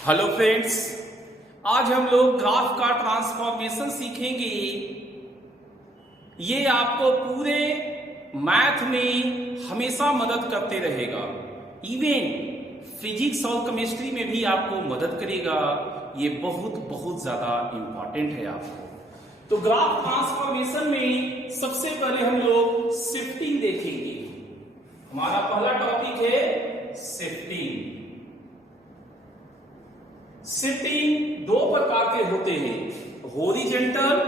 Hello friends, आज हम लोग ग्राफ का ट्रांसफॉर्मेशन सीखेंगे। ये आपको पूरे मैथ में हमेशा मदद करते रहेगा। इवन फिजिक्स और केमिस्ट्री में भी आपको मदद करेगा। ये बहुत बहुत ज्यादा इंपॉर्टेंट है आपको। तो ग्राफ ट्रांसफॉर्मेशन में सबसे पहले हम लोग शिफ्टिंग देखेंगे। हमारा पहला टॉपिक है शिफ्टिंग। शिफ्टिंग दो प्रकार के होते हैं, हॉरिजॉन्टल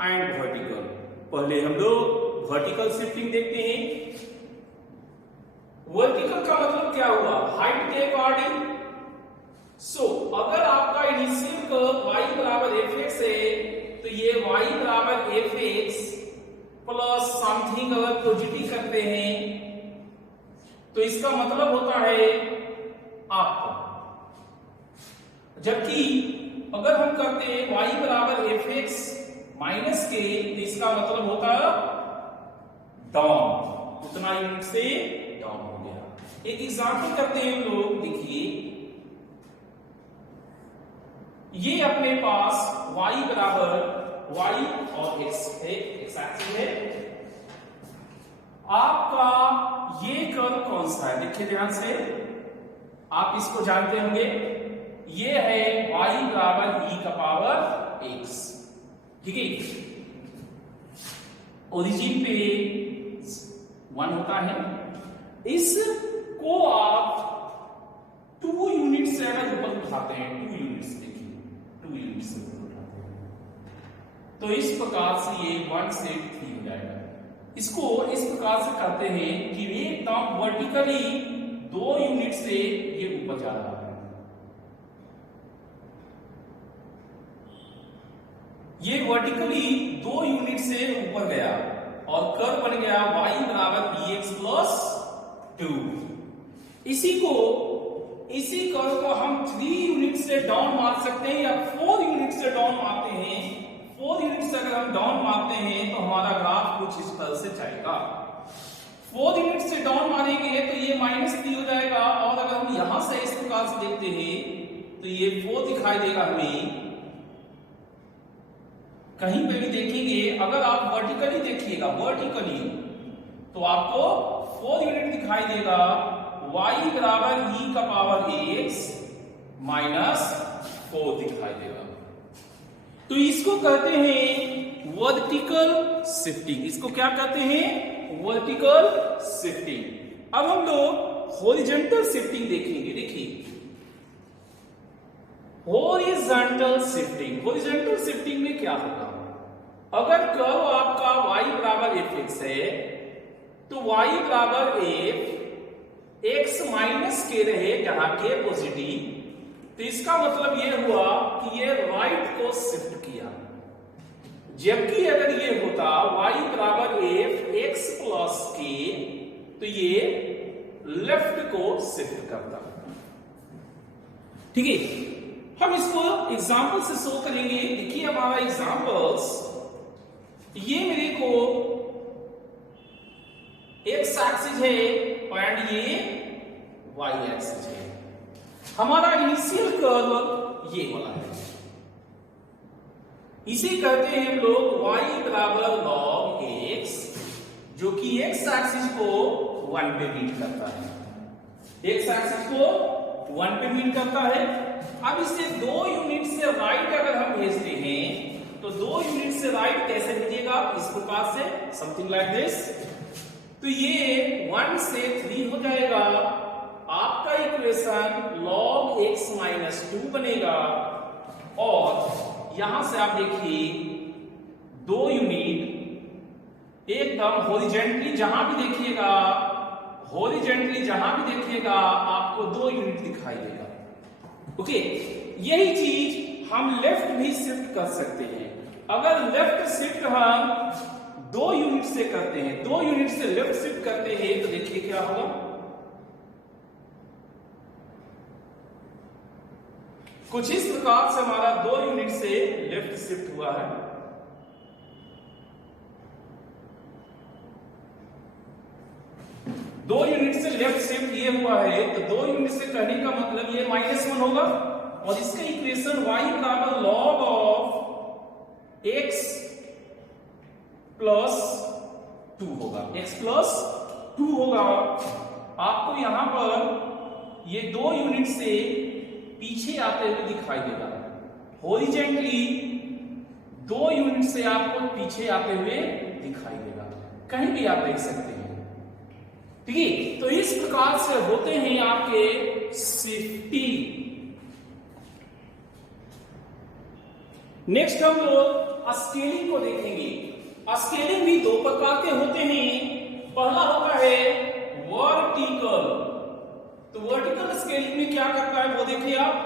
एंड वर्टिकल। पहले हम लोग वर्टिकल शिफ्टिंग देखते हैं। वर्टिकल का मतलब क्या हुआ? हाइट के अकॉर्डिंग। अगर आपका इनिशियल कर्व y बराबर fx है तो ये y बराबर fx प्लस समथिंग अगर पॉजिटिव करते हैं तो इसका मतलब होता है आपका। जबकि अगर हम करते हैं y बराबर fx माइनस के तो इसका मतलब होता है डाउन, उतना यूनिट से डाउन हो गया। एक एग्जांपल करते हैं हम लोग। देखिए, ये अपने पास y बराबर y और x है, x एक्सिस है। आपका ये कर्व कौन सा है? देखिए ध्यान से, आप इसको जानते होंगे। ये है y बराबर e का पावर x, ठीक है। ओरिजिन पे 1 होता है। इसको आप 2 यूनिट से अगर ऊपर उठाते हैं, 2 यूनिट से, देखिए 2 यूनिट से ऊपर उठाते हैं तो इस प्रकार से ये 1 से 3 हो जाएगा। इसको इस प्रकार से करते हैं कि ये एकदम वर्टिकली 2 यूनिट से ये ऊपर जा रहा है। ये वर्टिकली 2 यूनिट से ऊपर गया और कर्व बन गया y बराबर bx प्लस 2। इसी कर्व को हम 3 यूनिट से डाउन मार सकते हैं या 4 यूनिट से डाउन मारते हैं। 4 यूनिट से अगर हम डाउन मारते हैं तो हमारा ग्राफ कुछ इस तरह से जाएगा। 4 यूनिट से डाउन मारेंगे तो ये -3 हो जाएगा। और अगर हम यहां से इस प्रकार से देखते हैं तो ये 4 दिखाई देगा हमें। कहीं पे भी देखेंगे, अगर आप वर्टिकली देखिएगा, वर्टिकली तो आपको 4 यूनिट दिखाई देगा। y बराबर e का पावर x माइनस 4 दिखाई देगा। तो इसको कहते हैं वर्टिकल शिफ्टिंग। इसको क्या कहते हैं? Vertical shifting. अब हम लोग हॉरिजॉन्टल शिफ्टिंग देखेंगे। देखिए, हॉरिजॉन्टल शिफ्टिंग में क्या होगा? अगर कर्व आपका y बराबर fx है तो y बराबर f x माइनस के रहे, जहां के पॉजिटिव, तो इसका मतलब ये हुआ कि ये राइट को शिफ्ट किया। जबकि अगर ये होता y बराबर f x प्लस k तो ये लेफ्ट को शिफ्ट करता। ठीक है, हम इसको एग्जांपल से शो करेंगे। देखिए हमारा एग्जांपल्स, ये मेरे को एक्स एक्सिस है एंड ये वाई एक्सिस है। हमारा इनिशियल कर्व ये वाला है। इसे कहते हैं हम लोग y बराबर log x, जो कि एक्स एक्सिस को 1 पे मीट करता है। एक्स एक्सिस को 1 पे मीट करता है। अब इसे 2 यूनिट से राइट अगर हम भेजते हैं तो 2 यूनिट से राइट कैसे भेजिएगा? इस प्रकार से, समथिंग लाइक दिस। तो ये 1 से 3 हो जाएगा। आपका इक्वेशन log x माइनस 2 बनेगा। और यहां से आप देखिए 2 यूनिट एकदम हॉरिजॉन्टली जहां भी देखिएगा, आपको 2 यूनिट दिखाई देगा। ओके, यही चीज हम लेफ्ट भी शिफ्ट कर सकते हैं। अगर लेफ्ट शिफ्ट हम 2 यूनिट से करते हैं, 2 यूनिट से लेफ्ट शिफ्ट करते हैं तो देखिए क्या होगा। कुछ इस प्रकार से हमारा 2 यूनिट से लेफ्ट शिफ्ट हुआ है। दो यूनिट से लेफ्ट शिफ्ट ये हुआ है तो 2 यूनिट से कहने का मतलब ये -1 होगा और इसका इक्वेशन y बराबर log ऑफ x प्लस 2 होगा, x प्लस 2 होगा। आपको यहां पर ये 2 यूनिट से पीछे आते हुए दिखाई देगा, हॉरिजॉन्टली 2 यूनिट से आपको पीछे आते हुए दिखाई देगा, कहीं भी आप देख सकते हैं। ठीक है, तो इस प्रकार से होते हैं आपके सेफ्टी। नेक्स्ट हम लोग स्केलिंग को देखेंगे। स्केलिंग भी 2 प्रकार के होते हैं। पहला होता है वर्टिकल। तो वर्टिकल स्केलिंग में क्या करता है वो देखिए आप।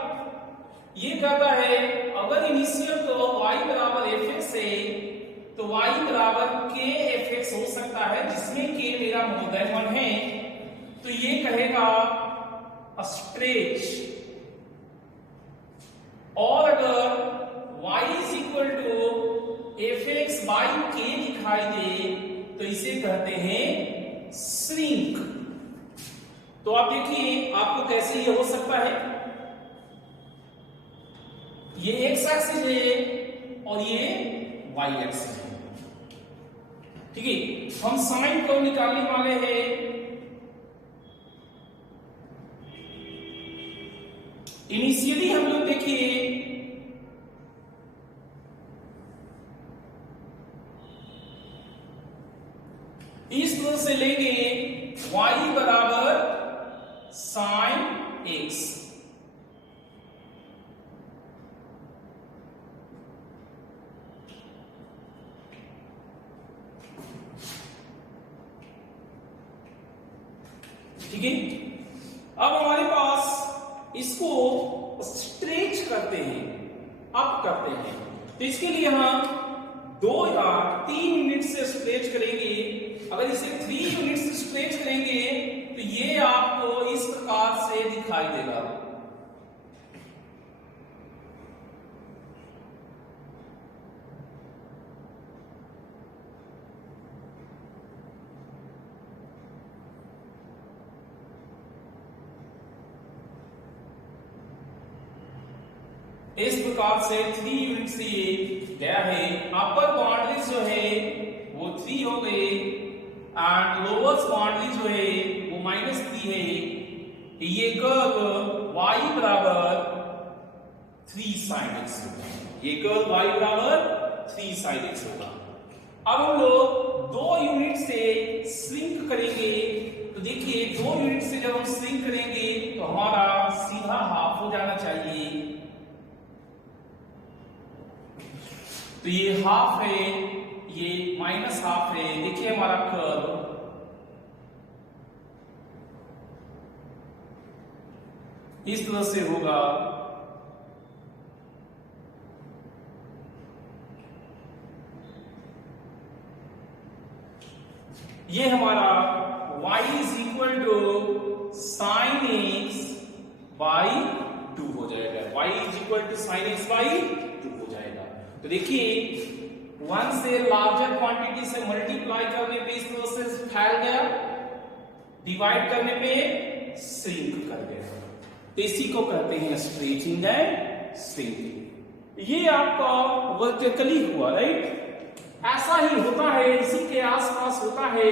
ये कहता है अगर इनिशियल तो y बराबर fx है तो y बराबर kfx हो सकता है, जिसमें k मेरा मोर देन 1 है, तो ये कहेगा स्ट्रेच। और अगर y is equal to fx by k दिखाई दे तो इसे कहते हैं श्रिंक। तो आप देखिए आपको कैसे ये हो सकता है, ये x एक्सिस है और ये y एक्सिस है। ठीक है, हम साइन को निकालने वाले हैं। इनिशियली हम लोग देखिए इस तरह से लेंगे y बराबर साइन x। ठीक है, अब हमारे पास इसको स्ट्रेच करते हैं, अप करते हैं। तो इसके लिए हम 2 या 3 यूनिट से स्ट्रेच करेंगे। अगर इसे 3 यूनिट से स्ट्रेच करेंगे तो ये आपको इस प्रकार से दिखाई देगा। इस प्रकार से 3 यूनिट से ये गया है। अपर बाउंड्री जो है वो 3 हो गए एंड लोअर बाउंड्री जो है वो -3 है। ये कर्व y बराबर 3 sin x होगा। ये कर्व y बराबर 3 sin x होगा। अब हम लोग 2 यूनिट से श्रिंक करेंगे। तो देखिए 2 यूनिट से जब हम श्रिंक करेंगे तो हमारा सीधा हाफ हो जाना चाहिए। तो ये हाफ है, ये -हाफ है। देखिए हमारा कर्व इस तरह से होगा। ये हमारा y is equal to sine x by 2 हो जाएगा। y is equal to sine x by 2 हो जाएगा। तो देखिए 1 से लार्जर क्वांटिटी से मल्टीप्लाई करने पे इस तरह से फैल गया, डिवाइड करने पे श्रिंक कर गया। तो इसी को कहते हैं स्ट्रेचिंग एंड श्रिंकिंग। ये आपका वर्टिकली हुआ, राइट। ऐसा ही होता है, इसी के आसपास होता है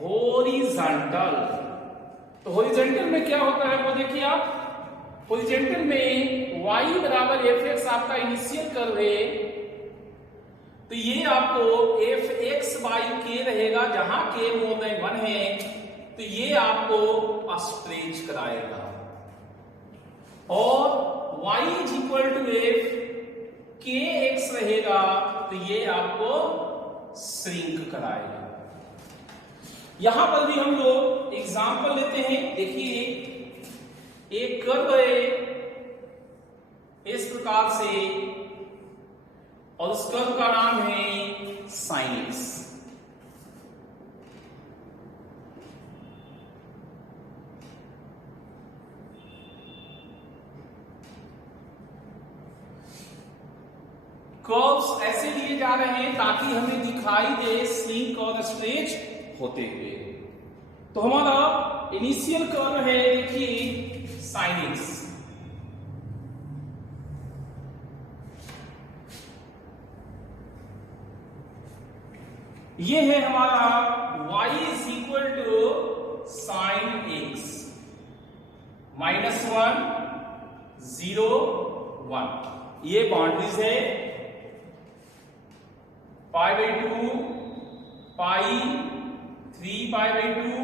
हॉरिजॉन्टल। तो हॉरिजॉन्टल में क्या होता है वो देखिए आप। हॉरिजॉन्टल में y बराबर fx आपका इनिशियल कर्व है, तो ये आपको fx बाई k रहेगा, जहां k मोर देन 1 है। तो ये आपको स्ट्रेच कराएगा। और y is equal to f kx रहेगा, तो ये आपको श्रिंक कराएगा। यहां पर भी हम लोग एग्जांपल लेते हैं। देखिए एक कर्व है इस प्रकार से और उस कर्व का नाम है साइन x। कर्व्स ऐसे लिए जा रहे हैं ताकि हमें दिखाई दे श्रिंक और स्ट्रेच होते हुए। तो हमारा इनिशियल कर्व है देखिए साइन x। ये है हमारा y is equal to sine x, -1 0 1, ये बाउंड्रीज है π/2 पाई 3 π/2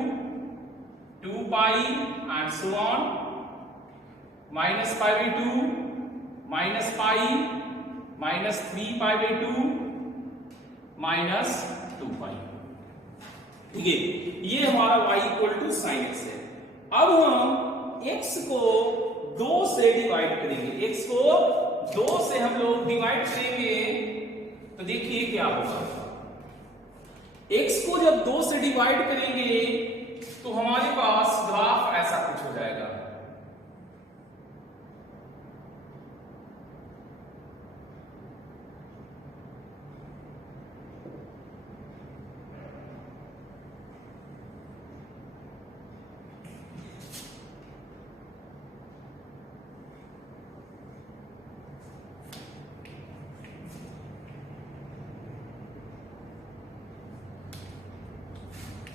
2 पाई एंड सो ऑन, -π/2 -पाई -3 π/2 -2 पाई। ठीक है, ये हमारा y equal to sine x है। अब हम x को 2 से डिवाइड करेंगे, x को 2 से हम लोग डिवाइड करेंगे तो देखिए क्या होगा। x को जब 2 से डिवाइड करेंगे तो हमारे पास ग्राफ ऐसा कुछ हो जाएगा।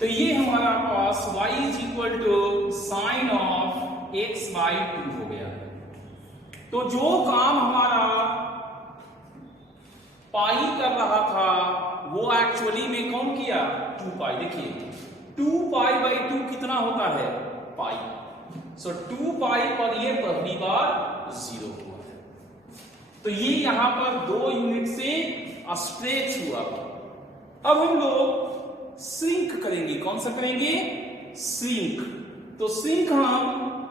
तो ये हमारा पास y is equal to sine of x/2 हो गया। तो जो काम हमारा पाई कर रहा था वो एक्चुअली में कौन किया, 2 पाई। देखिए 2 पाई/2 कितना होता है, पाई। सो 2 पाई पर ये पहली बार 0 हुआ है, तो ये यहां पर 2 यूनिट से स्ट्रेच हुआ। अब हम लोग श्रिंक करेंगे, कौन सा करेंगे, श्रिंक। तो श्रिंक हम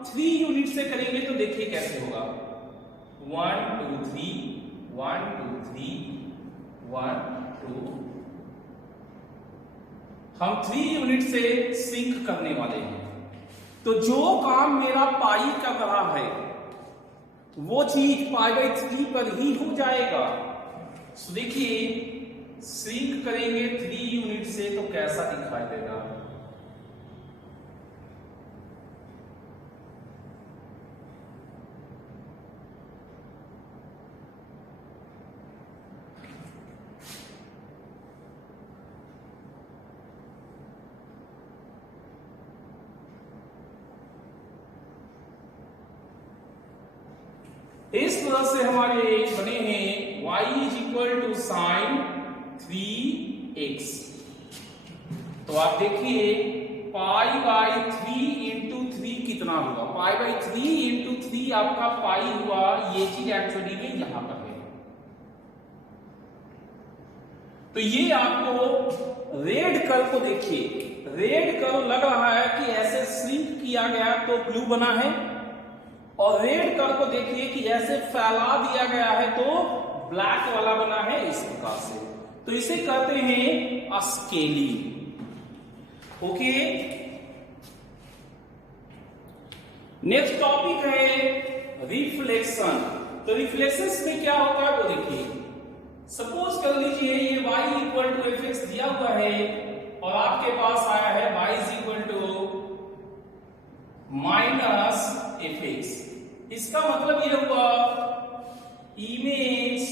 3 यूनिट से करेंगे तो देखिए कैसे होगा, 1 2 3 1 2 3 1 2, हम 3 यूनिट से श्रिंक करने वाले हैं। तो जो काम मेरा पाई कर रहा है वो चीज π/3 पर ही हो जाएगा। तो देखिए श्रिंक करेंगे 3 यूनिट से तो कैसा दिखाई देगा, इस तरह से हमारे बने हैं y is equal to sine 3x। तो आप देखिए π/3 इंटू 3 कितना हुआ, π/3 इंटू 3 आपका पाई हुआ। ये चीज एक्चुअली में यहां पर है। तो ये आपको रेड कर्व को देखिए, रेड कर्व लग रहा है कि ऐसे श्रिंक किया गया तो ब्लू बना है, और रेड कर्व को देखिए कि ऐसे फैला दिया गया है तो ब्लैक वाला बना है, इस प्रकार से। तो इसे कहते हैं स्केलिंग। ओके, नेक्स्ट टॉपिक है रिफ्लेक्शन। तो रिफ्लेक्शन में क्या होता है वो देखिए। सपोज कर लीजिए ये y इक्वल टू fx दिया हुआ है और आपके पास आया है y is equal to -fx। इसका मतलब ये हुआ image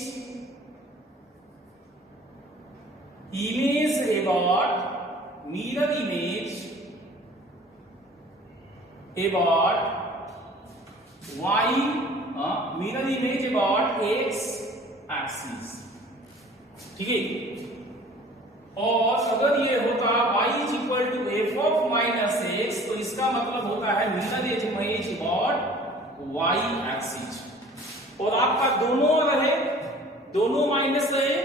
about mirror image about y, mirror image about x axis। ठीक है, और अगर ये होता y is equal to f(-x) तो इसका मतलब होता है mirror image about y axis. और आपका दोनों रहे, दोनों माइनस रहे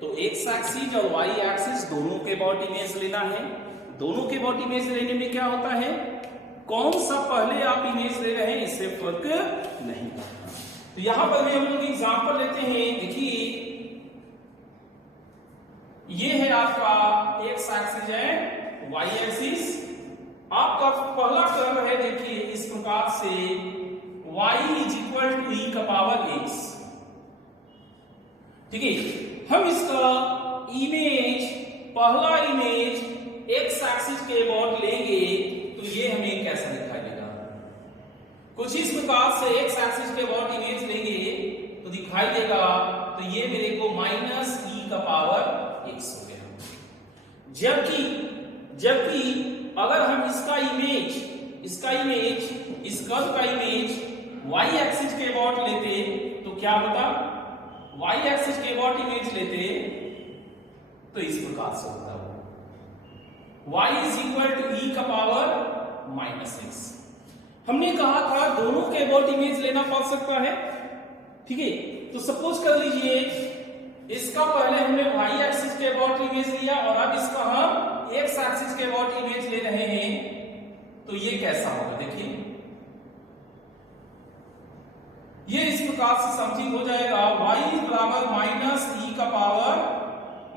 तो x एक्सिस और y एक्सिस दोनों के अबाउट इमेज लेना है। दोनों के अबाउट इमेज लेने में क्या होता है, कौन सा पहले आप इमेज ले रहे हैं इससे फर्क नहीं पड़ता। तो यहां पर हम लोग एग्जांपल लेते हैं। देखिए ये है आपका x एक्सिस है, y एक्सिस। आपका पहला कर्व है, देखिए इस प्रकार से y is equal to e का पावर x। ठीक है, हम इसका इमेज, पहला इमेज x एक्सिस के अबाउट लेंगे तो ये हमें कैसा दिखाई देगा, कुछ इस प्रकार से x एक्सिस के अबाउट इमेज लेंगे तो दिखाई देगा। तो ये मेरे को -e का पावर x हो गया। जबकि अगर हम इसका इमेज इस कर्व का इमेज y एक्सिस के अबाउट लेते तो क्या होता, y एक्सिस के अबाउट इमेज लेते तो इस प्रकार से होता y is equal to e का पावर -x। हमने कहा था दोनों के अबाउट इमेज लेना पड़ सकता है, ठीक है। तो सपोज कर लीजिए इसका पहले हमने y एक्सिस के अबाउट इमेज लिया और अब इसका हम x एक्सिस के अबाउट इमेज ले रहे हैं, तो ये कैसा होगा देखिए, ये इस प्रकार से समथिंग हो जाएगा y बराबर -e का पावर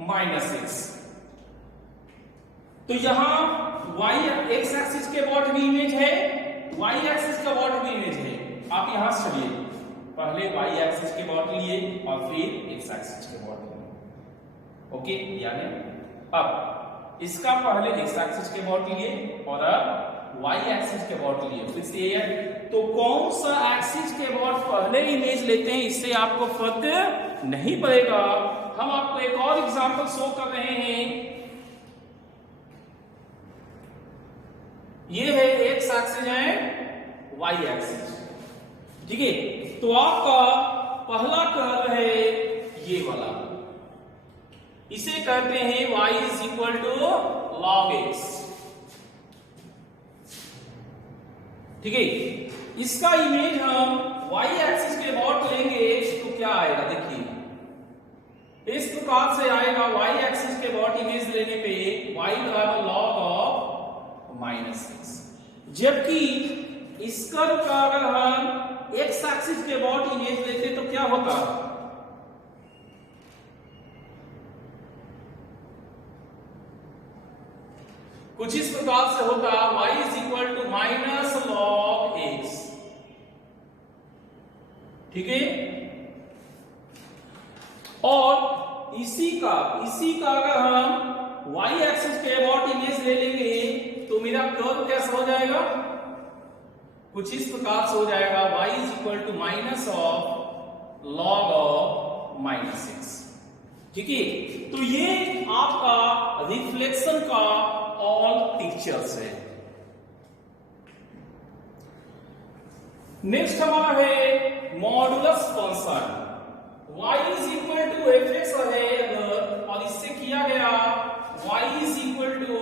-x। तो यहां y x एक्सिस के अबाउट भी इमेज है, y एक्सिस के अबाउट भी इमेज है। आप यहां से चलिए, पहले y एक्सिस के अबाउट लिए और फिर x एक्सिस के अबाउट लिए, ओके। यानी अब इसका पहले x एक्सिस के अबाउट लिए और अब y एक्सिस के अबाउट लिए, फिर से ये, तो कौन सा एक्सिस के अबाउट पहले इमेज लेते हैं इससे आपको फर्क नहीं पड़ेगा। हम आपको एक और एग्जांपल शो कर रहे हैं, ये है x एक्सिस है y एक्सिस, ठीक है। तो आपका पहला कर्व है ये वाला, इसे कहते हैं y is equal to log x, ठीक है। इसका इमेज हम y एक्सिस के अबाउट लेंगे तो क्या आएगा देखिए, इस प्रकार से आएगा। y एक्सिस के अबाउट इमेज लेने पे y बराबर log ऑफ -x, जबकि इस कर्व का अगर हम x एक्सिस के अबाउट इमेज लेते तो क्या होता, कुछ इस प्रकार से होता y is equal to -log x, ठीक है। और इसी का अगर हम y एक्सिस के अबाउट इमेज ले लेंगे तो मेरा कर्व कैसा हो जाएगा, कुछ इस प्रकार से हो जाएगा y is equal to -log of -x, ठीक है। तो ये आपका रिफ्लेक्शन का ऑल पिक्चर्स है। नेक्स्ट हमारा है modulus function, y is equal to fx है अगर, और इससे किया गया y is equal to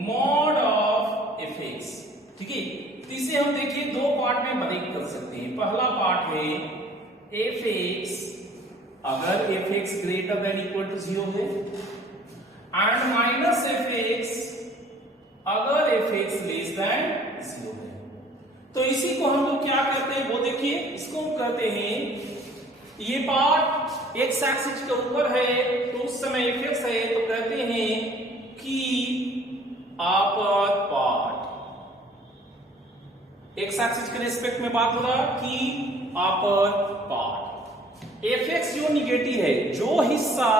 mod of fx, ठीक है। तो इसे हम देखिए दो पार्ट में ब्रेक कर सकते हैं। पहला पार्ट है fx अगर fx greater than equal to 0 है, एंड -fx अगर fx लेस देन 0 है। तो इसी को हम लोग क्या करते हैं वो देखिए, इसको हम कहते हैं, ये पार्ट x एक्सिस के ऊपर है तो उस समय fx है तो कहते हैं कि अपर पार्ट, x एक्सिस के रिस्पेक्ट में बात हो रहा कि अपर पार्ट। fx जो निगेटिव है, जो हिस्सा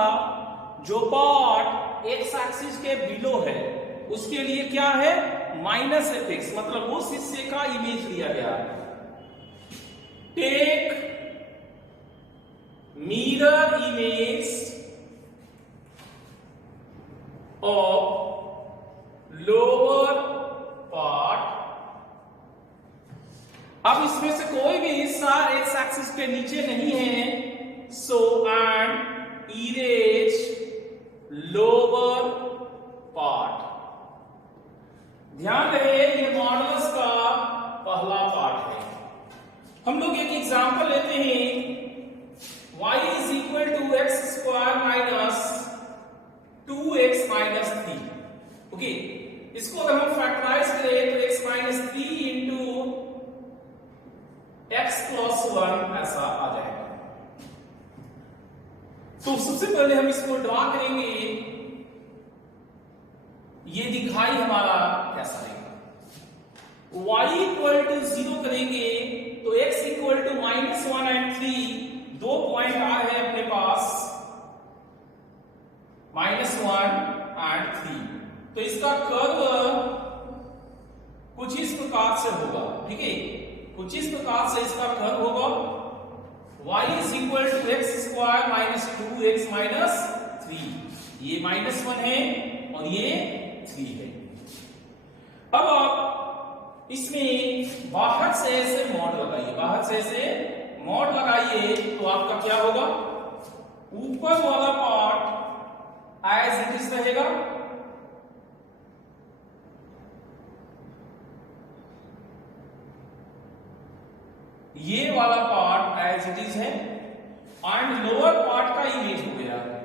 जो पार्ट x एक्सिस के बिलो है उसके लिए क्या है -fx, मतलब उस हिस्से का इमेज लिया गया है। Take mirror image of lower part. अब इसमें से कोई भी हिस्सा x एक्सिस के नीचे नहीं है, so and erase lower part. ध्यान रहे ये मॉडुलस का पहला पार्ट है। हम लोग एक एग्जांपल लेते हैं, y is equal to x square minus 2x minus 3, okay. इसको अगर हम फैक्टराइज करें तो x minus 3 into x plus 1 ऐसा आ जाएगा। तो सबसे पहले हम इसको ड्रॉ करेंगे, ये दिखाई हमारा कैसा रहेगा। y इक्वल टू 0 करेंगे तो x इक्वल टू -1 एंड 3, दो पॉइंट आ रहे हैं अपने पास, -1 एंड 3। तो इसका कर्व कुछ इस प्रकार से होगा, ठीक है। कुछ इस प्रकार से इसका कर्व होगा, y is equal to x square minus 2x minus 3, ये -1 है और ये 3 है। अब आप इसमें बाहर से ऐसे मॉड लगाइए, बाहर से ऐसे मॉड लगाइए तो आपका क्या होगा, ऊपर वाला पार्ट एज इट इज रहेगा, ये वाला पार्ट एज इट इज है, एंड लोअर पार्ट का इमेज हो गया है,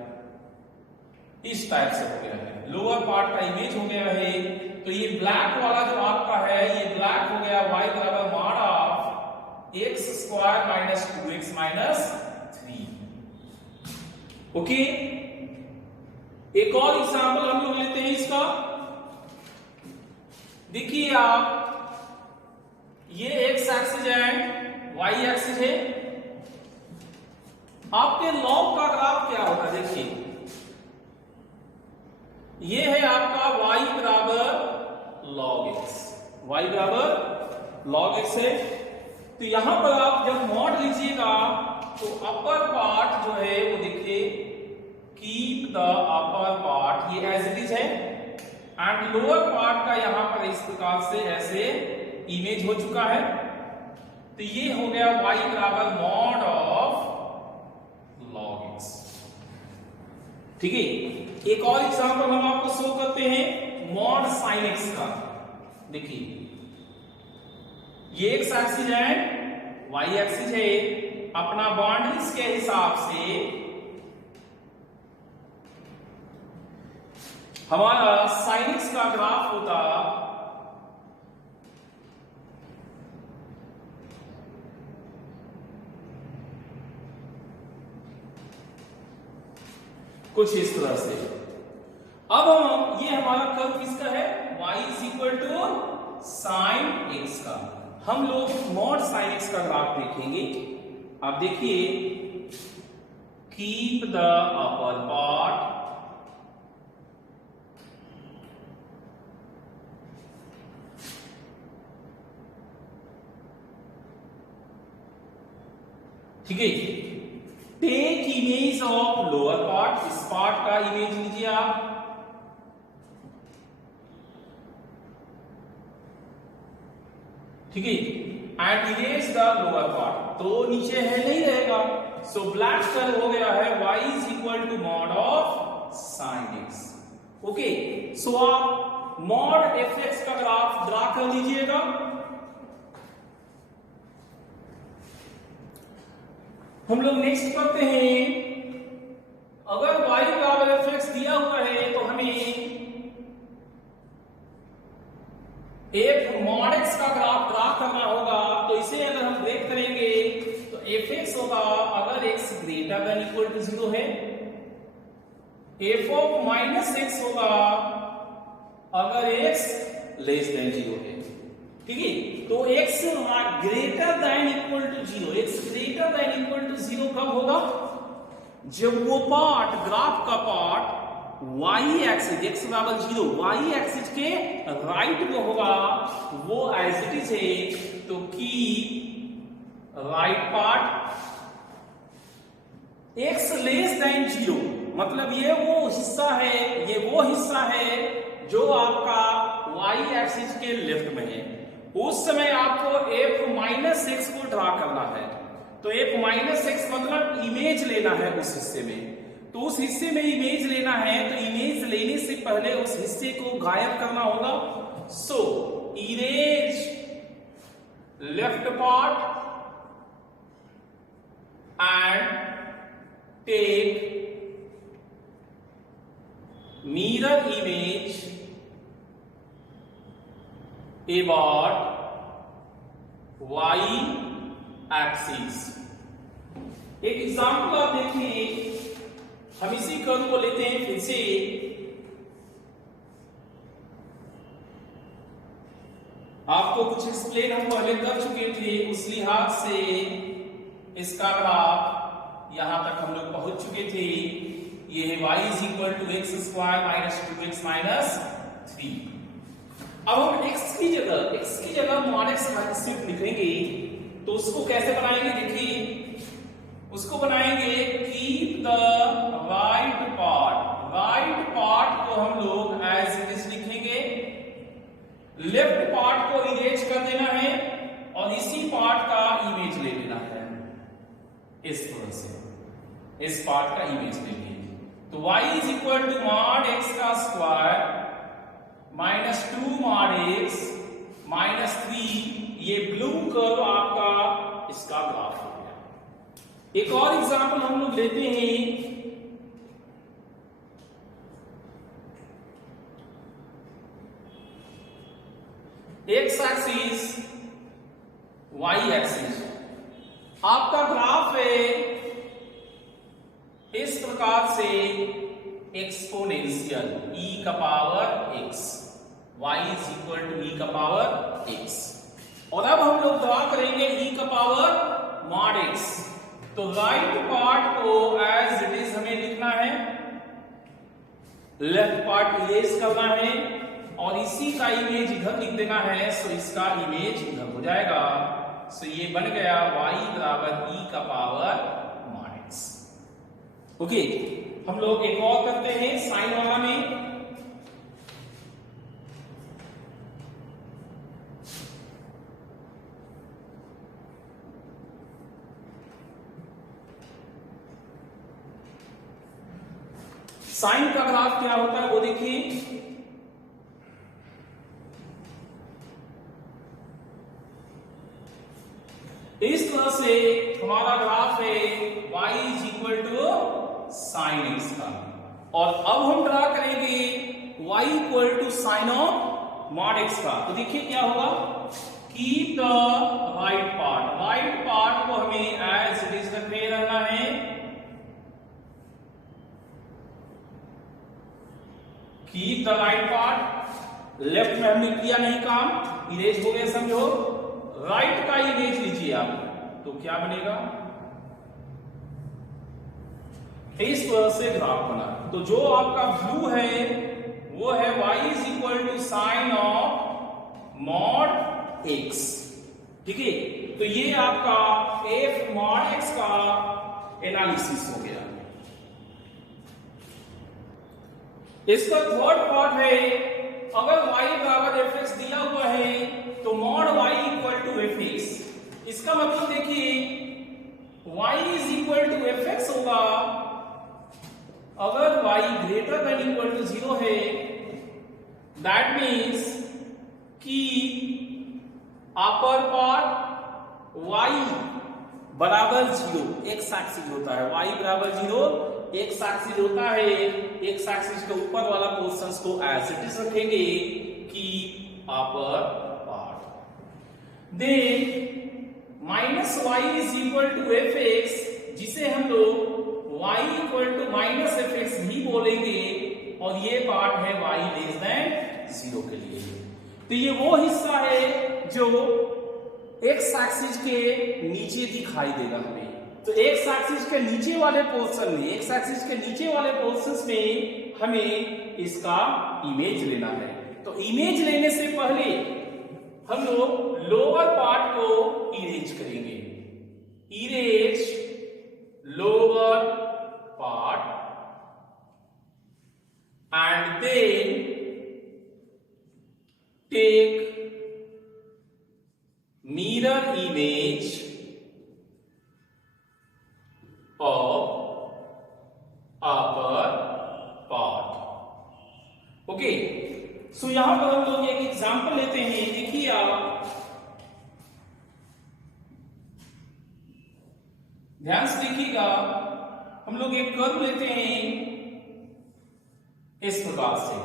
इस टाइप से हो गया है, लोअर पार्ट का इमेज हो गया है। तो ये ब्लैक वाला जो आपका है, ये ब्लैक हो गया y बराबर mod of x square minus 2x minus 3। Okay, एक और एग्जांपल हम लोग लेते हैं इसका। देखिए आप, ये एक्स एक्सिस है, वाई एक्सिस है, आपके लॉग का ग्राफ क्या होगा, देखिए ये है आपका y बराबर log x, y बराबर log x है। तो यहां पर आप जब मॉड लीजिएगा तो अपर पार्ट जो है वो देखिए, कीप द अपर पार्ट, ये एज इट इज है, एंड लोअर पार्ट का यहां पर इस प्रकार से ऐसे इमेज हो चुका है। तो ये हो गया y बराबर मॉड ऑफ log x। ठीक है, एक और एग्जांपल हम आपको शो करते हैं मॉड साइन x का। देखिए ये एक्स एक्सिस है, वाई एक्सिस है, अपना बाउंड्रीज के हिसाब से हमारा साइन x का ग्राफ होता कुछ इस तरह से। अब हम, ये हमारा कर्व किसका है, y is equal to sine x का। हम लोग मॉड साइन x का ग्राफ देखेंगे। आप देखिए, कीप द अपर पार्ट, ठीक है, take image of lower part, इस पार्ट का इमेज लीजिए आप, ठीक है, and erase the lower part. तो नीचे है नहीं रहेगा, सो ब्लैक कर्व हो गया है y is equal to mod of sine x। Okay, so आप मॉड fx का ग्राफ ड्रा कर लीजिएगा। हम लोग नेक्स्ट करते हैं, अगर y बराबर fx दिया हुआ है तो हमें f मॉड x का ग्राफ ड्रा करना होगा। तो इसे अगर हम ब्रेक करेंगे तो fx होगा, अगर x greater than equal to 0 है, f ऑफ माइनस x होगा अगर x लेस देन 0 है। ठीक है, तो x greater than equal to 0, x greater than equal to 0 कब होगा, जब वो पार्ट, ग्राफ का पार्ट y एक्सिस, x बराबर 0, y एक्सिस के राइट में होगा, वो एज इट इज है। तो की right part x less than 0, मतलब ये वो हिस्सा है, ये वो हिस्सा है जो आपका y एक्सिस के लेफ्ट में है। उस समय आपको f माइनस x को ड्रा करना है। तो f माइनस x मतलब इमेज लेना है उस हिस्से में। तो उस हिस्से में इमेज लेना है, तो इमेज लेने से पहले उस हिस्से को गायब करना होगा। So erase left part and take mirror image about y axis. एक एग्जांपल आप देखिए, हम इसी कर्व को लेते हैं फिर से। आपको कुछ एक्सप्लेन हम पहले कर चुके थे, उस लिहाज से इसका ग्राफ यहां तक हम लोग पहुंच चुके थे। ये है y is equal to x square minus 2x minus 3। अब हम x की जगह मॉड x सिर्फ लिखेंगे, तो उसको कैसे बनाएंगे, देखिए उसको बनाएंगे keep the right part, right part को हम लोग एज इट इज लिखेंगे, लेफ्ट पार्ट को इरेज कर देना है और इसी पार्ट का इमेज ले लेना है। इस तरह से इस पार्ट का इमेज लेंगे तो y is equal to mod x का square minus 2 mod x minus 3, ये ब्लू कर्व आपका इसका ग्राफ हो गया। एक और एग्जांपल हम लोग लेते हैं, एक्स एक्सिस वाई एक्सिस, आपका ग्राफ है इस प्रकार से एक्सपोनेंशियल e का power x, y is equal to e का पावर x। और अब हम लोग ड्रा करेंगे e का पावर मॉड x, तो राइट पार्ट को एज इट इज हमें लिखना है, लेफ्ट पार्ट इरेज करना है और इसी का इमेज इधर लिख देना है, सो इसका इमेज इधर हो जाएगा। सो ये बन गया y बराबर e का पावर मॉड x। ओके, हम लोग एक और करते हैं साइन वाला में। साइन का ग्राफ क्या होता है वो देखिए, इस तरह से हमारा ग्राफ है y is equal to sine x का, और अब हम ड्रा करेंगे y equal to sine of mod x का। तो देखिए क्या होगा, कीप द राइट पार्ट को हमें एज इट इज रखे रहना है, keep the right part. Left में हमने किया नहीं काम, इरेज हो गया समझो, राइट का इमेज लीजिए आप, तो क्या बनेगा, इस तरह से ग्राफ बना। तो जो आपका ब्लू है वो है y is equal to sine of mod x, ठीक है। तो ये आपका f मॉड x का एनालिसिस हो गया। इसका थर्ड पार्ट है, अगर y बराबर fx दिया हुआ है तो mod y equal to fx, इसका मतलब देखिए y is equal to fx होगा अगर y greater than equal to 0 है, दैट मीन्स कि अपर पार्ट y बराबर 0 x एक्सिस होता है, y बराबर 0 x एक्सिस होता है, x एक्सिस के ऊपर वाला पोर्शंस को एज इट इज रखेंगे कि upper part. Then minus y is equal to fx, जिसे हम लोग y equal to minus fx भी बोलेंगे, और ये पार्ट है y लेस देन 0 के लिए। तो ये वो हिस्सा है जो x एक्सिस के नीचे दिखाई देगा हमें। तो x एक्सिस के नीचे वाले पोर्शन में, x एक्सिस के नीचे वाले पोर्शंस में हमें इसका इमेज लेना है। तो इमेज लेने से पहले हम लोग लोअर पार्ट को इरेज करेंगे, erase lower part and then take mirror image of upper part। Okay, so यहां पर हम लोग एक एग्जांपल लेते हैं, देखिए आप ध्यान से देखिएगा, हम लोग एक कर्व लेते हैं इस प्रकार से,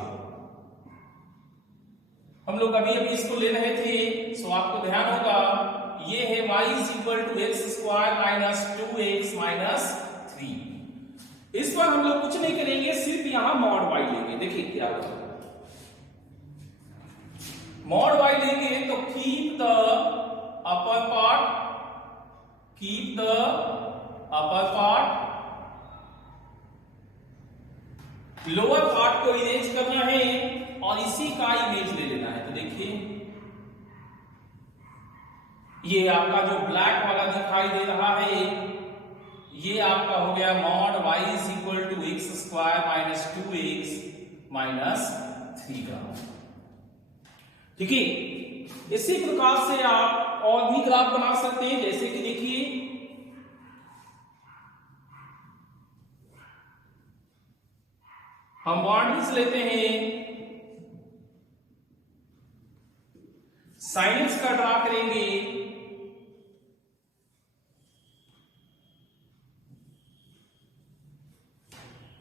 हम लोग अभी इसको ले रहे थे, सो आपको ध्यान होगा ये है y is equal to x square minus 2x minus 3। इस पर हम लोग कुछ नहीं करेंगे, सिर्फ यहां मॉड y लेंगे। देखिए क्या होगा, मॉड y लेंगे तो keep the upper part, keep the upper part, lower part को इरेज करना है और इसी का इमेज ले लेना है। तो देखिए ये आपका जो ब्लैक वाला दिखाई दे रहा है ये आपका हो गया mod y is equal to x square minus 2x minus 3 graph. ठीक है, इसी प्रकार से आप और भी ग्राफ बना सकते हैं, जैसे कि देखिए हम बाउंड्रीज लेते हैं, sin x का ड्रा करेंगे,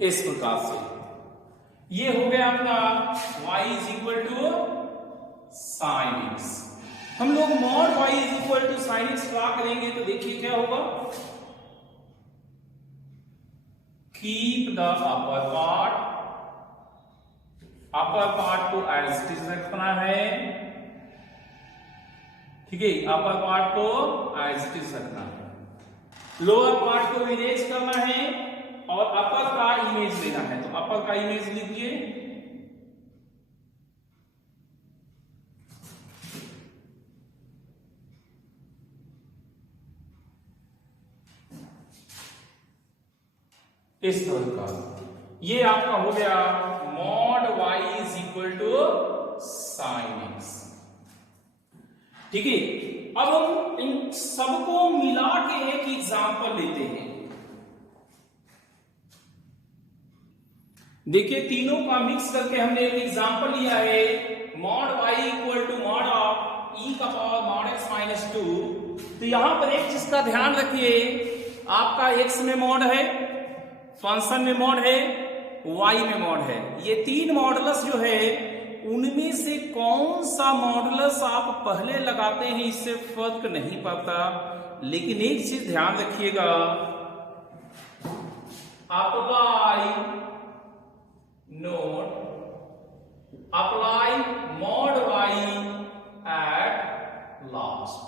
इस प्रकार से ये हो गया अपना y is equal to sine x। हम लोग mod y is equal to sine x draw करेंगे तो देखिए क्या होगा, कीप द अपर पार्ट को एज इट इज रखना है। ठीक है, अपर पार्ट को एज इट इज रखना है, लोअर पार्ट को इरेज करना है और अपर का इमेज लेना है। तो अपर का इमेज लीजिए, इस तरह का ये आपका हो गया mod y is equal to sine x। ठीक है, अब हम इन सबको मिला के एक एग्जांपल लेते हैं। देखिए तीनों का मिक्स करके हमने एक एग्जांपल लिया है, mod y equal to mod of e का पावर मॉड x माइनस 2। तो यहां पर एक चीज का ध्यान रखिए, आपका x में मॉड है, फंक्शन में मॉड है, y में मॉड है। ये तीन मॉडुलस जो है उनमें से कौन सा मॉडुलस आप पहले लगाते हैं इससे फर्क नहीं पड़ता, लेकिन एक चीज ध्यान रखिएगा, apply note apply mod y at last.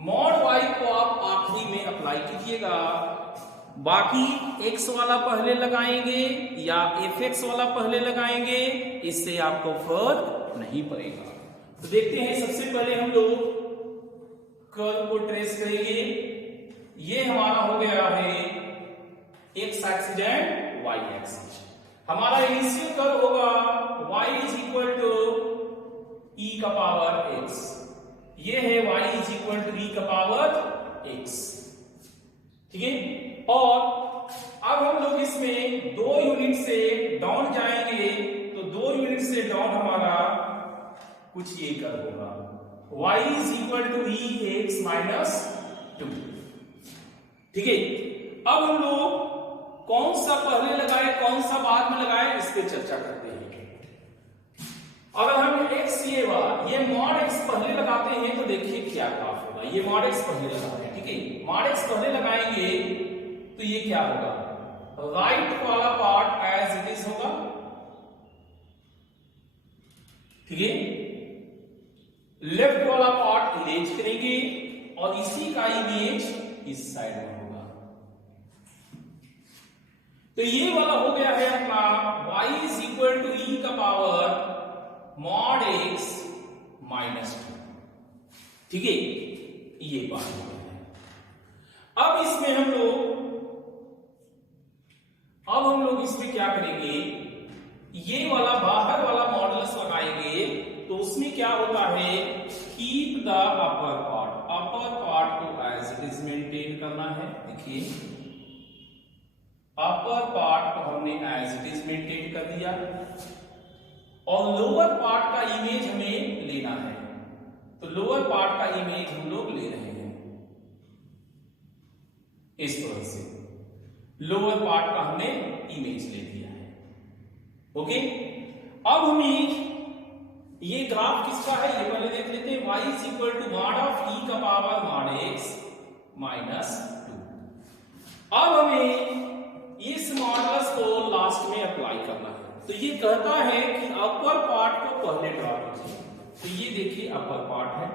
Mod y को आप आखिरी में अप्लाई कीजिएगा, बाकी x वाला पहले लगाएंगे या fx वाला पहले लगाएंगे, इससे आपको फर्क नहीं पड़ेगा। तो देखते हैं, सबसे पहले हम लोग कर्व को ट्रेस करेंगे। ये हमारा हो गया है x axis and y axis. हमारा इनिशियल कर्व होगा y is equal to e का पावर x, ये है y is equal to e का पावर x। ठीक है, और अब हम लोग इसमें 2 यूनिट से डाउन जाएंगे, तो 2 यूनिट से डाउन हमारा कुछ ये कर होगा y is equal to e x minus 2। ठीक है, अब हम लोग कौन सा पहले लगाए कौन सा बाद में लगाए इस पे चर्चा करते हैं। अगर हम x ये वाला ये मॉड x पहले लगाते हैं तो देखिए क्या ग्राफ होगा। ये मॉड x पहले लगाते हैं, ठीक है, मॉड x पहले लगाएंगे तो ये क्या होगा, राइट वाला पार्ट एज इट इज होगा। ठीक है, लेफ्ट वाला पार्ट इरेज करेंगे और इसी का इमेज इस साइड में होगा। तो ये वाला हो गया है अपना y is equal to e का पावर मॉड x माइनस 2। ठीक है, ये बात हो गया है। अब इसमें हम लोग इसमें क्या करेंगे, ये वाला बाहर वाला मॉडुलस लगाएंगे तो उसमें क्या होता है, कीप द अपर पार्ट को एज इट इज मेंटेन करना है। देखिए अपर पार्ट को हमने एज इट इज मेंटेन कर दिया और लोअर पार्ट का इमेज हमें लेना है, तो लोअर पार्ट का इमेज हम लोग ले रहे हैं इस तरह से, लोअर पार्ट का हमने इमेज ले लिया है। ओके, अब हमें ये ग्राफ किसका है ये पहले देख लेते हैं। y is equal to mod of e का पावर मॉड x माइनस 2। अब हमें इस मॉडुलस को लास्ट में अप्लाई करना है, तो ये कहता है कि अपर पार्ट को पहले ड्रा कीजिए। तो ये देखिए अपर पार्ट है,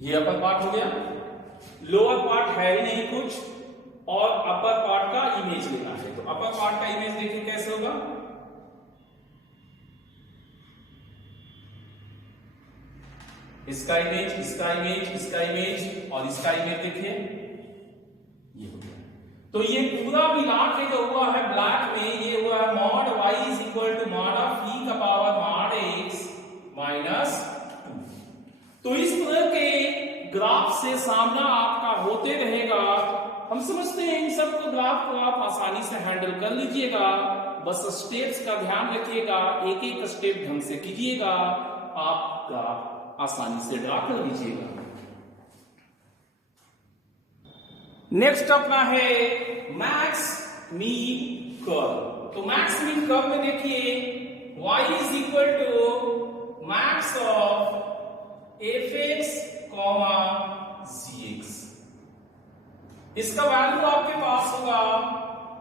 ये अपर पार्ट हो गया, लोअर पार्ट है ही नहीं कुछ और अपर पार्ट का इमेज लेना है, तो अपर अपर पार्ट का इमेज देखिए कैसे होगा। इसका इमेज, इसका इमेज, इसका इमेज और इसका इमेज देखिए ये हो गया। तो ये पूरा मिला के जो हुआ है ब्लैक में, ये हुआ है mod y is equal to mod of e का पावर मॉड x माइनस 2। तो इस तरह के ग्राफ से सामना आपका होते रहेगा। हम समझते हैं इन सब को ग्राफ को आप आसानी से हैंडल कर लीजिएगा, बस स्टेप्स का ध्यान रखिएगा, एक एक स्टेप ढंग से कीजिएगा, आप ग्राफ आसानी से ड्रा कर लीजिएगा। नेक्स्ट अपना है मैक्स मीन कर्व। तो मैक्स मीन कर्व में देखिए y is equal to max of f x comma g x. इसका वैल्यू आपके पास होगा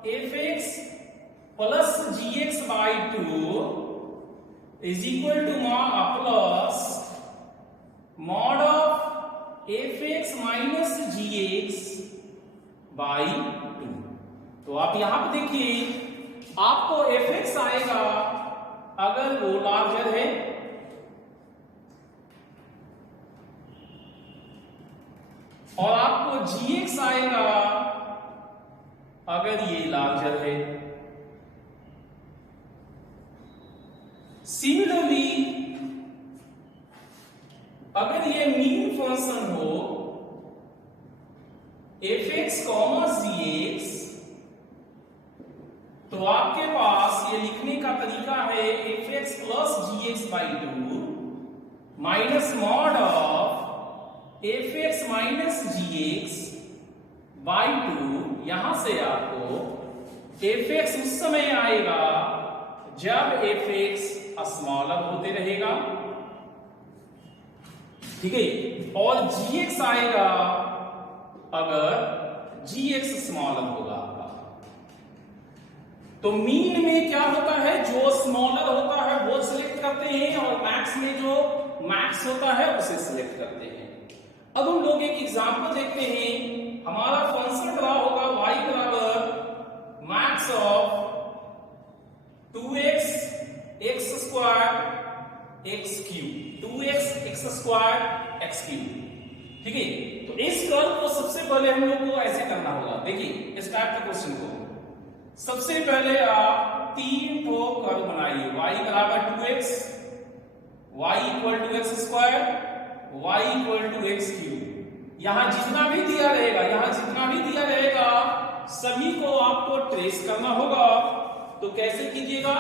f x plus g x by 2 is equal to plus mod of f x minus g x by 2। तो आप यहां पे देखिए आपको एफ एक्स आएगा अगर वो लार्जर है, और आपको जी एक्स आएगा अगर ये लार्जर है। सिमिलरली अगर ये मीन फंक्शन हो f x comma g x, तो आपके पास ये लिखने का तरीका है f x plus g x by 2 minus mod of f x minus g x by 2। यहां से आपको एफ एक्स उस समय आएगा जब एफ एक्स स्मॉलर होते रहेगा, ठीक है, और जी एक्स आएगा अगर जी एक्स स्मॉलर होगा आपका। तो मीन में क्या होता है, जो स्मॉलर होता है वो सिलेक्ट करते हैं, और मैक्स में जो मैक्स होता है उसे सिलेक्ट करते हैं। अब हम लोग एक एग्जांपल देखते हैं। हमारा फंक्शन क्या होगा, y बराबर max of 2x x square x cube, 2x x square x cube, ठीक है। तो इस कर्व को सबसे पहले हम लोग को ऐसे करना होगा। देखिए इस टाइप के क्वेश्चन को सबसे पहले आप 3 ठो कर्व बनाइए, y बराबर 2x, y equal to x square, y equal to x cube. यहां जितना भी दिया रहेगा, यहां जितना भी दिया रहेगा सभी को आपको ट्रेस करना होगा। तो कैसे कीजिएगा,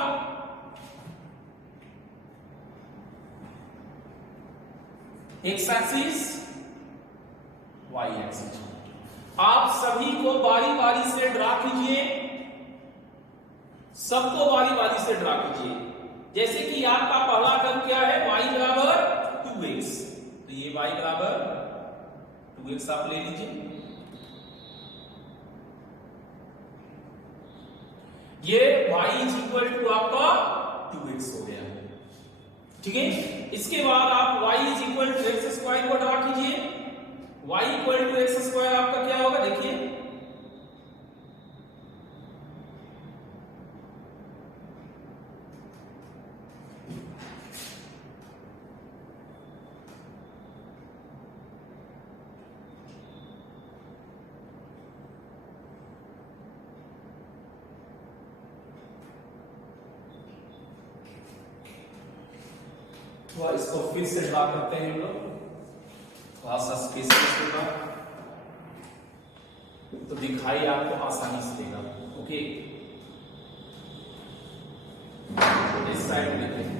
एक्स एक्सिस वाई एक्सिस, आप सभी को बारी बारी से ड्रा कीजिए, सबको बारी बारी से ड्रा कीजिए। जैसे कि आपका पहला कर्व क्या है, y बराबर 2x, तो ये y बराबर 2x आप ले लीजिए। ये y इज इक्वल टू आपका 2x हो गया, ठीक है। इसके बाद आप y is equal to x square को ड्रा कीजिए। y equal to x square आपका क्या होगा, देखिए तो इसको फिर से ड्रा करते हैं हम लोग, थोड़ा सा स्पेस होगा तो दिखाई आपको आसानी से देगा। ओके, तो इस साइड में लेते हैं।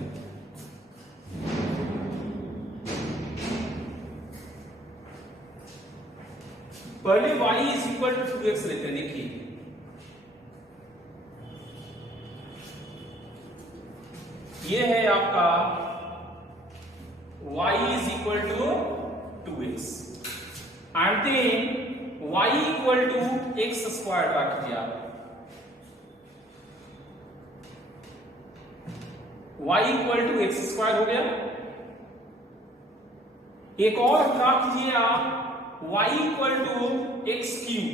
पहले y is equal to 2x लेते हैं। देखिए ये है आपका y is equal to 2x and then y equal to x square draw कीजिए आप। y equal to x square हो गया। एक और ड्रा कीजिए आप, y equal to x cube.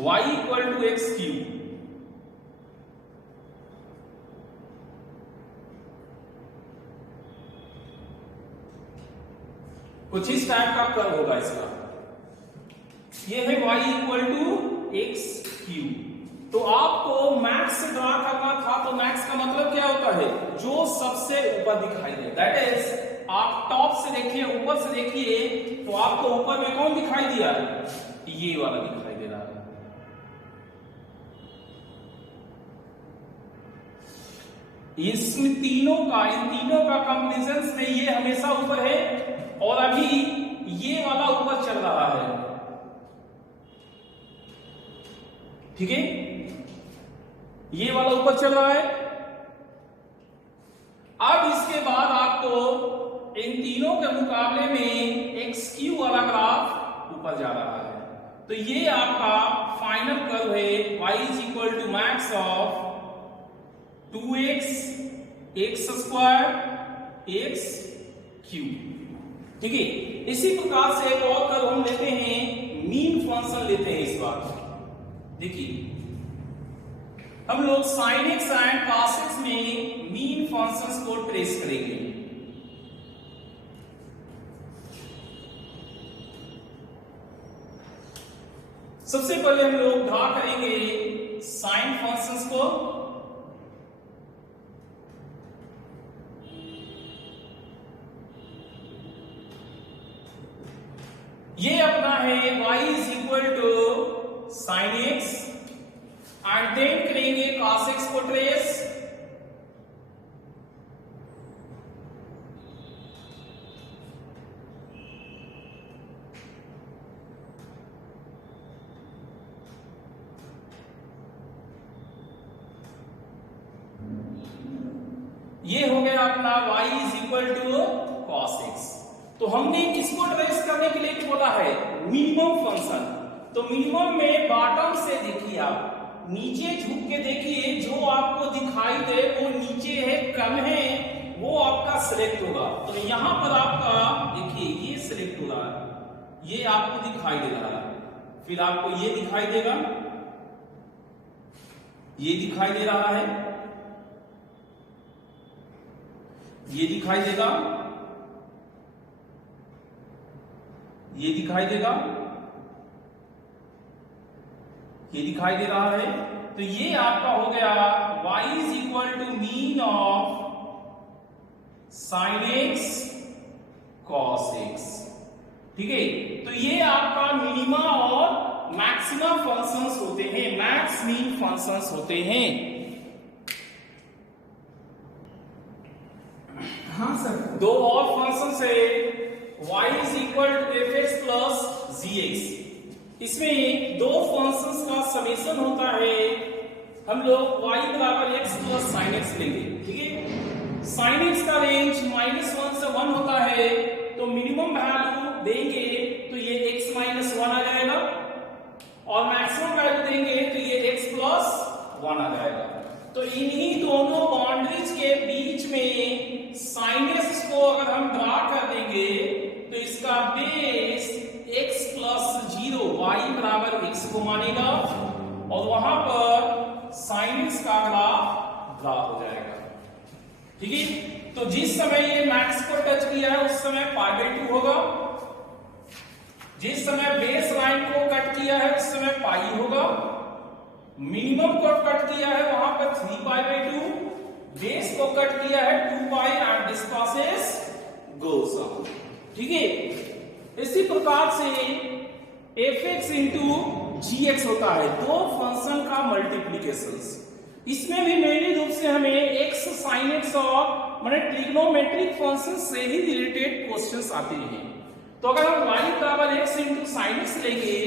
y equal to x cube. कुछ इस टाइप का कर्व होगा इसका। ये है y equal to x cube. तो आपको मैक्स से ड्रा करना था, तो मैक्स का मतलब क्या होता है, जो सबसे ऊपर दिखाई दे। दैट इज आप टॉप से देखिए, ऊपर से देखिए, तो आपको ऊपर में कौन दिखाई दिया है, ये वाला दिखाई दे रहा है। इसमें तीनों का, इन तीनों का कंपैरिजन में ये हमेशा ऊपर है, और अभी ये वाला ऊपर चल रहा है। ठीक है, ये वाला ऊपर चल रहा है। अब इसके बाद आपको इन तीनों के मुकाबले में एक्स क्यू वाला ग्राफ ऊपर जा रहा है। तो ये आपका फाइनल कर्व है, y is equal to max of 2x x square x cube. ठीक है, इसी प्रकार से एक और कर्व हम लेते हैं, मीन फंक्शन लेते हैं इस बार। देखिए, हम लोग sin x and cos x में मीन फंक्शंस को ट्रेस करेंगे। सबसे पहले हम लोग ड्रा करेंगे साइन फंक्शंस को। ये अपना है y is equal to sine x, and then करेंगे cos x को ट्रेस। ये हो गया अपना y is equal to cos x। तो हमने किसको ट्रेस करने के लिए बोला है, मिनिमम फंक्शन। तो मिनिमम में बॉटम से देखिए, आप नीचे झुक के देखिए, जो आपको दिखाई दे वो नीचे है, कम है, वो आपका सिलेक्ट होगा। तो यहां पर आपका देखिए ये सिलेक्ट हो रहा है, ये आपको दिखाई दे रहा है। फिर आपको ये दिखाई देगा, ये दिखाई दे रहा है, ये दिखाई देगा, ये दिखाई देगा, ये दिखाई दे रहा है। तो ये आपका हो गया y is equal to mean of sine x cos x। ठीक है, तो ये आपका मिनिमा और मैक्सिमा फंक्शंस होते हैं, मैक्स मीन फंक्शंस होते हैं। हाँ सर, दो और फंक्शन है, y is equal to f x plus g x. इसमें दो फंक्शंस का समेशन होता है, हम लोग y बराबर x प्लस साइन x लेंगे। ठीक है, साइन x का रेंज -1 से 1 होता है, तो मिनिमम वैल्यू देंगे तो ये x -1 आ जाएगा, और मैक्सिमम वैल्यू देंगे तो ये x प्लस 1 आ जाएगा। तो इन्हीं दोनों बाउंड्रीज के बीच में साइन x को अगर हम ड्रा कर देंगे तो इसका बेस x प्लस 0 y बराबर x को मानेगा, और वहां पर साइन x का ग्राफ ड्रा हो जाएगा। ठीक है, तो जिस समय ये मैक्स को टच किया है उस समय π/2 होगा, जिस समय बेस लाइन को कट किया है उस समय पाई होगा, मिनिमम को कट किया है वहां पर 3π/2, बेस को कट किया है 2π, and this process goes on. ठीक है, इसी प्रकार से fx इंटू gx होता है, दो फंक्शन का मल्टीप्लीकेशन। इसमें भी मेनली रूप से हमें x sin x और माने ट्रिग्नोमेट्रिक फंक्शन से ही रिलेटेड क्वेश्चंस आते हैं। तो अगर हम y बराबर x इंटू साइन एक्स लेंगे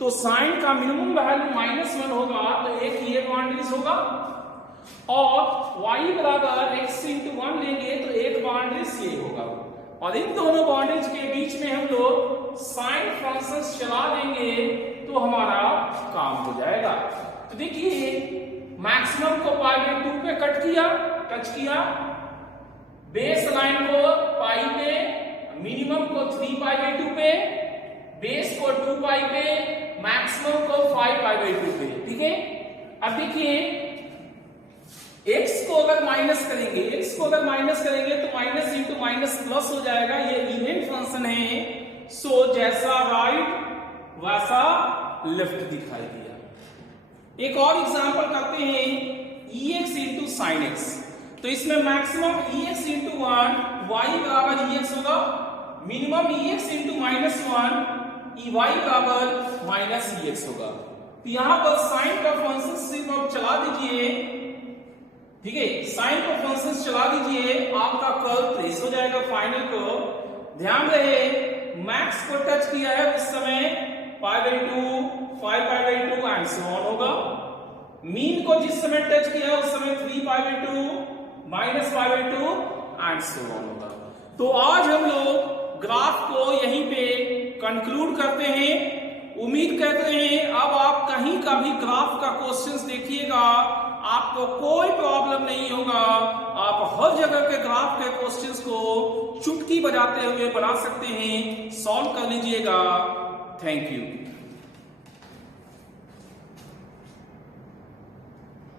तो साइन का मिनिमम वैल्यू -1 होगा, तो एक ये बाउंड्रीज होगा, और y बराबर x इंटू 1 लेंगे तो एक बाउंड्रीज ये होगा, और इन दोनों बाउंड्रीज के बीच में हम लोग साइन फंक्शंस चला देंगे तो हमारा काम हो जाएगा। तो देखिए, मैक्सिमम को π/2 पे कट किया, टच किया, बेस लाइन को पाई पे, मिनिमम को 3π/2 पे, बेस को 2π पे, मैक्सिमम को 5π π/2 पे, ठीक है। अब देखिए x को अगर माइनस करेंगे, x को अगर माइनस करेंगे तो माइनस इंटू माइनस प्लस हो जाएगा, ये इवेंट फंक्शन है। सो जैसा राइट वैसा लेफ्ट दिखाई दिया। एक और एग्जांपल करते हैं, ex इंटू साइन एक्स। तो इसमें मैक्सिमम ex इंटू 1 y बराबर ex होगा, मिनिमम ex इंटू -1 y बराबर माइनस ex होगा। तो यहां पर साइन का फंक्शन सिर्फ आप चला दीजिए, ठीक है, साइन का फंक्शन चला दीजिए, आपका कर्व ट्रेस हो जाएगा फाइनल कर्व। ध्यान रहे मैक्स को टच किया है उस समय π/2 5π/2 एंड सो ऑन होगा। मीन को जिस समय टच किया उस समय 3π/2 -π/2 एंड सो ऑन होगा। तो आज हम लोग ग्राफ को यहीं पे कंक्लूड करते हैं। उम्मीद करते हैं अब आप कहीं का भी ग्राफ का क्वेश्चंस देखिएगा आपको कोई प्रॉब्लम नहीं होगा, आप हर जगह के ग्राफ के क्वेश्चंस को चुटकी बजाते हुए बना सकते हैं, सॉल्व कर लीजिएगा। Thank you.